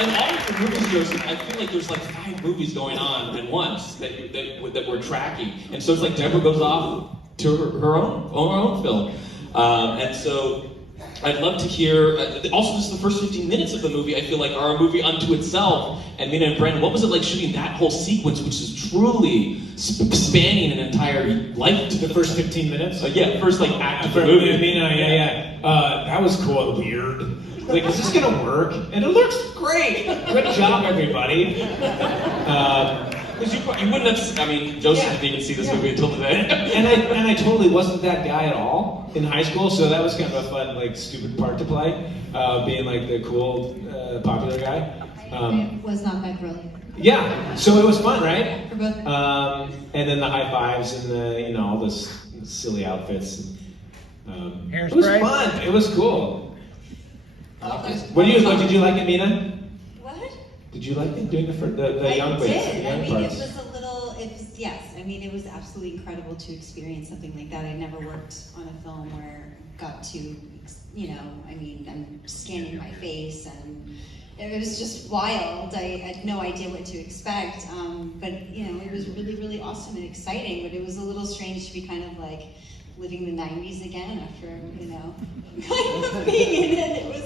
And all of the movies, Joseph, I feel like there's like 5 movies going on at once that we're tracking. And so it's like Deborah goes off to her own film. And so I'd love to hear, also this is the first 15 minutes of the movie, I feel like are a movie unto itself. And Mina and Brandon, what was it like shooting that whole sequence, which is truly spanning an entire life? The first 15 minutes? Yeah, first like act of the movie. Mina, yeah. That was cool and weird. Like, is this gonna work? And it looks great! Good job, everybody. Because you wouldn't have, I mean, Joseph didn't even see this movie until today. and I totally wasn't that guy at all in high school, so that was kind of a fun, like, stupid part to play, being like the cool, popular guy. It was not that brilliant. Yeah, so it was fun, right? For both. And then the high fives and the, you know, all this silly outfits. It was fun. It was cool. What did you like it, Mina? What? Did you like it doing the young bits? I did. I mean, parts? it was a little. Yes. I mean, it was absolutely incredible to experience something like that. I never worked on a film where I got to, you know. I mean, I'm scanning my face, and it was just wild. I had no idea what to expect. But you know, it was really, really awesome and exciting. But it was a little strange to be kind of like living the 90s again after, you know, kind of being in it.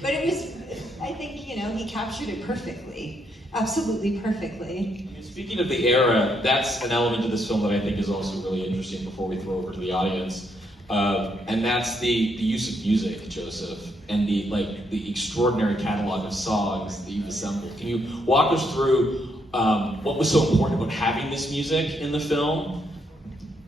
But it was, I think, you know, he captured it perfectly. Absolutely perfectly. Speaking of the era, that's an element of this film that I think is also really interesting before we throw over to the audience. And that's the use of music, Joseph, and the extraordinary catalog of songs that you've assembled. Can you walk us through what was so important about having this music in the film?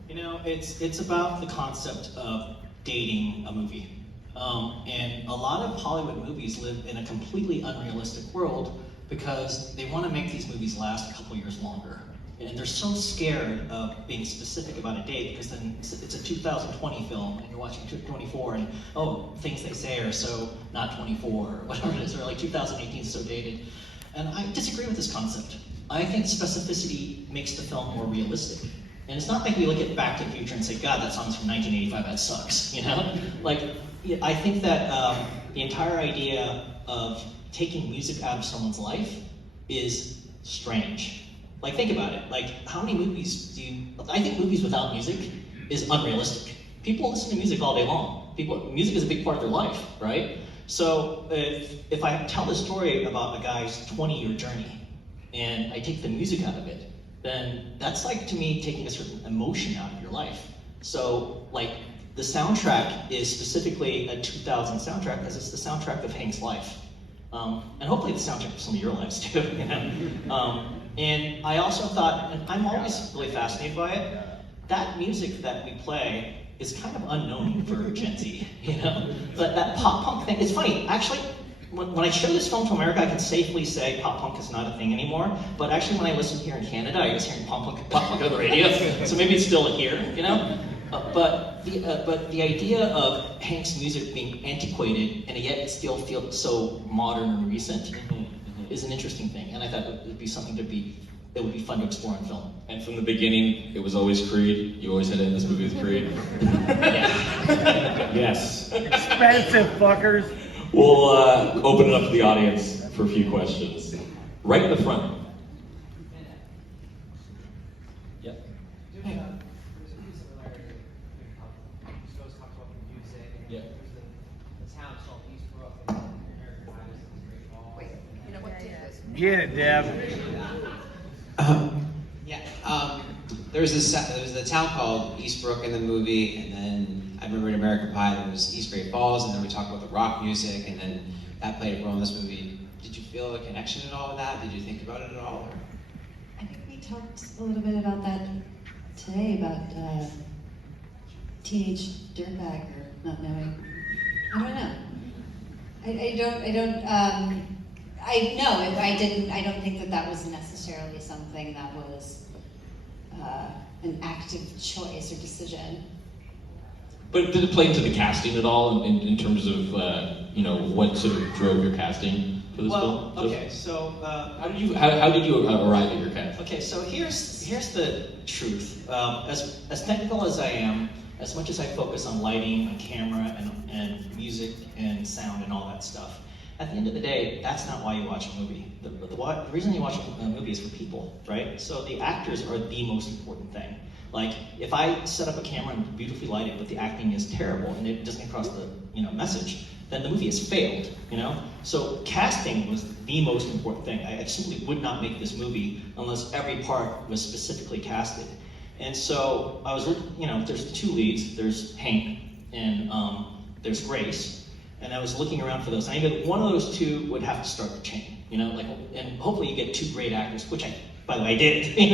You know, it's about the concept of dating a movie. And a lot of Hollywood movies live in a completely unrealistic world because they want to make these movies last a couple years longer. And they're so scared of being specific about a date because then it's a 2020 film and you're watching 24 and, oh, things they say are so not 24 or whatever it is, or like 2018 is so dated. And I disagree with this concept. I think specificity makes the film more realistic. And it's not like we look at Back to the Future and say, God, that song's from 1985, that sucks, you know? Like, I think that the entire idea of taking music out of someone's life is strange. Like, think about it. Like, how many movies I think movies without music is unrealistic. People listen to music all day long. Music is a big part of their life, right? So, if I tell the story about a guy's 20-year journey, and I take the music out of it, then that's like, to me, taking a certain emotion out of your life. So, like, the soundtrack is specifically a 2000 soundtrack because it's the soundtrack of Hank's life. And hopefully the soundtrack of some of your lives too, you know? And I also thought, and I'm always really fascinated by it, that music that we play is kind of unknown for Gen Z, you know? But that pop punk thing, it's funny, actually, when I show this film to America, I can safely say pop punk is not a thing anymore. But actually, when I listen here in Canada, I was hearing pop punk on the radio. So maybe it's still here, you know. But the idea of Hank's music being antiquated and yet it still feels so modern and recent is an interesting thing. And I thought it would be something that would be fun to explore in film. And from the beginning, it was always Creed. You always had to end this movie with Creed. Yes. Expensive fuckers. We'll open it up to the audience for a few questions. Right in the front. Yep. Yeah. Get it, Deb. There was a town called Eastbrook in the movie, and then I remember in American Pie there was East Great Falls, and then we talked about the rock music, and then that played a role in this movie. Did you feel a connection at all with that? Did you think about it at all? Or? I think we talked a little bit about that today, about teenage dirtbag or not knowing. I don't know. I don't think that was necessarily something that was an active choice or decision. But did it play into the casting at all in terms of what sort of drove your casting for this film? Okay, so how did you arrive at your cast? Okay, so here's the truth. As technical as I am, as much as I focus on lighting and camera and music and sound and all that stuff, at the end of the day, that's not why you watch a movie. The reason you watch a movie is for people, right? So the actors are the most important thing. Like, if I set up a camera and beautifully light it, but the acting is terrible and it doesn't cross the message, then the movie has failed, So casting was the most important thing. I simply would not make this movie unless every part was specifically casted. And so I was looking, there's two leads. There's Hank and there's Grace. And I was looking around for those. I knew that one of those two would have to start the chain, and hopefully you get two great actors, which by the way, I did, But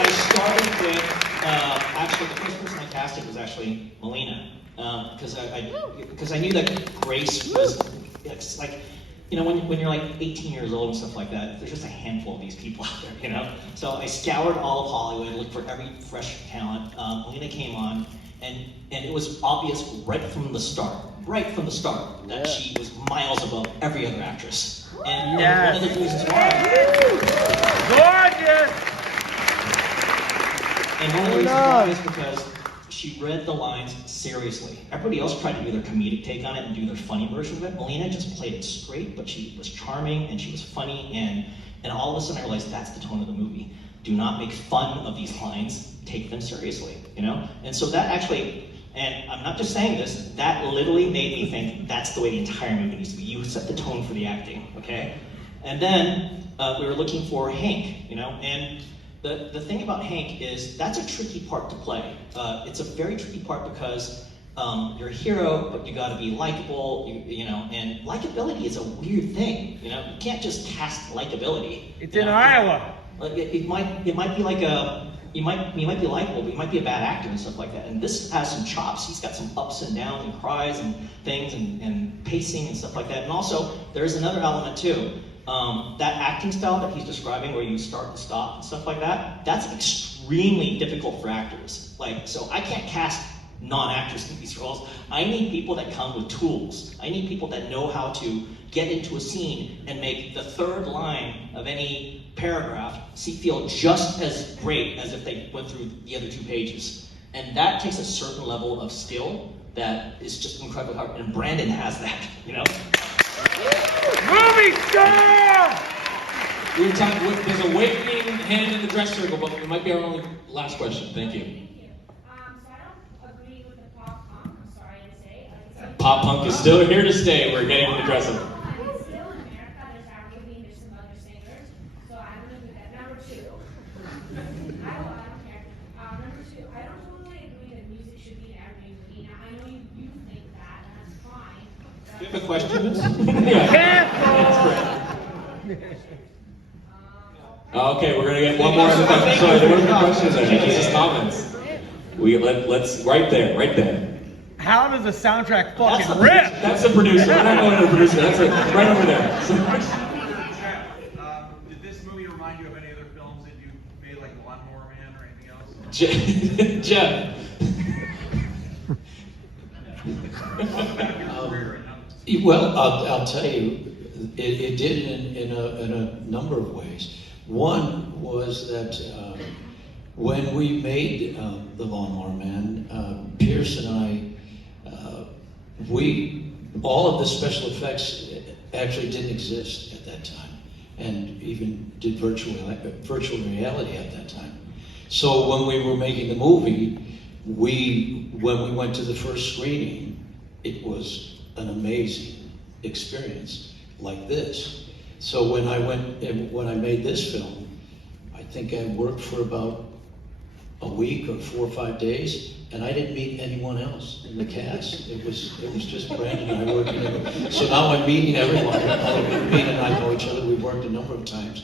I started with, actually, the first person I casted was actually Melina, because I knew that Grace was, it's like, when you're like 18 years old and stuff like that, there's just a handful of these people out there, So I scoured all of Hollywood, looked for every fresh talent. Melina came on, and it was obvious right from the start, that she was miles above every other actress. And one of the reasons why. Gorgeous! And one of the reasons why is because she read the lines seriously. Everybody else tried to do their comedic take on it and do their funny version of it. Melina just played it straight, but she was charming and she was funny, and all of a sudden I realized that's the tone of the movie. Do not make fun of these lines, take them seriously, And so that actually, and I'm not just saying this, that literally made me think that's the way the entire movie needs to be. You set the tone for the acting, okay? And then we were looking for Hank, and the thing about Hank is that's a tricky part to play. It's a very tricky part because you're a hero, but you got to be likable, and likability is a weird thing. You can't just cast likability. It's in Iowa. It might be like you might be likable, but you might be a bad actor and stuff like that. And this has some chops. He's got some ups and downs and cries and things and pacing and stuff like that. And also, there's another element too. That acting style that he's describing, where you start and stop and stuff like that, that's extremely difficult for actors. So I can't cast non-actors in these roles. I need people that come with tools. I need people that know how to get into a scene and make the third line of any paragraph feel just as great as if they went through the other two pages. And that takes a certain level of skill that is just incredibly hard. And Brandon has that, Movie star! We were talking, there's a waving hand in the dress circle, but it might be our only last question. Thank you. So I don't agree with the pop punk. I'm sorry to say. Pop punk is still here to stay. We're getting to the dress up. It's still in America. There's Avril, there's some other singers. So I'm going to do that. Number two. I don't care. Number two, I don't totally agree that music should be in every movie. Now, I know you think that, and that's fine. Do you have a question? Okay, we're gonna get one more question. Sorry, there wasn't questions there. This is comments. Let's right there. How does the soundtrack fucking rip? That's the producer. We're not going to the producer. That's it. Right over there. Did this movie remind you of any other films that you made, like Lawnmower Man or anything else? Jeff. Well, I'll tell you, it did in a number of ways. One was that when we made The Lawnmower Man, Pierce and I, all of the special effects actually didn't exist at that time, and even did virtual reality at that time. So when we were making the movie, when we went to the first screening, it was an amazing experience like this. So when I made this film, I think I worked for about a week or 4 or 5 days, and I didn't meet anyone else in the cast. It was just Brandon and I working together. So now I'm meeting everyone. Bean and I know each other. We've worked a number of times,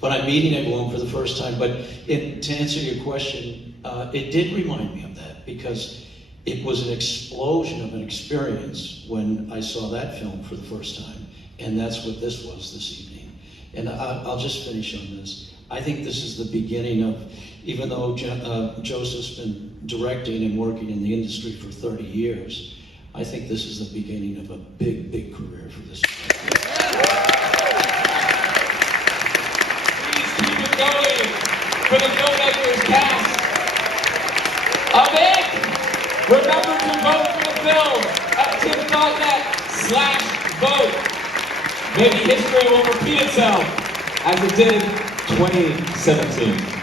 but I'm meeting everyone for the first time. But to answer your question, it did remind me of that, because it was an explosion of an experience when I saw that film for the first time. And that's what this was this evening. And I'll just finish on this. I think this is the beginning of, even though Joseph's been directing and working in the industry for 30 years, I think this is the beginning of a big, big career for this. Please keep it going for the Filmmakers cast of it. Remember to vote for the film at TIFF.net/vote. Maybe history will repeat itself as it did 2017.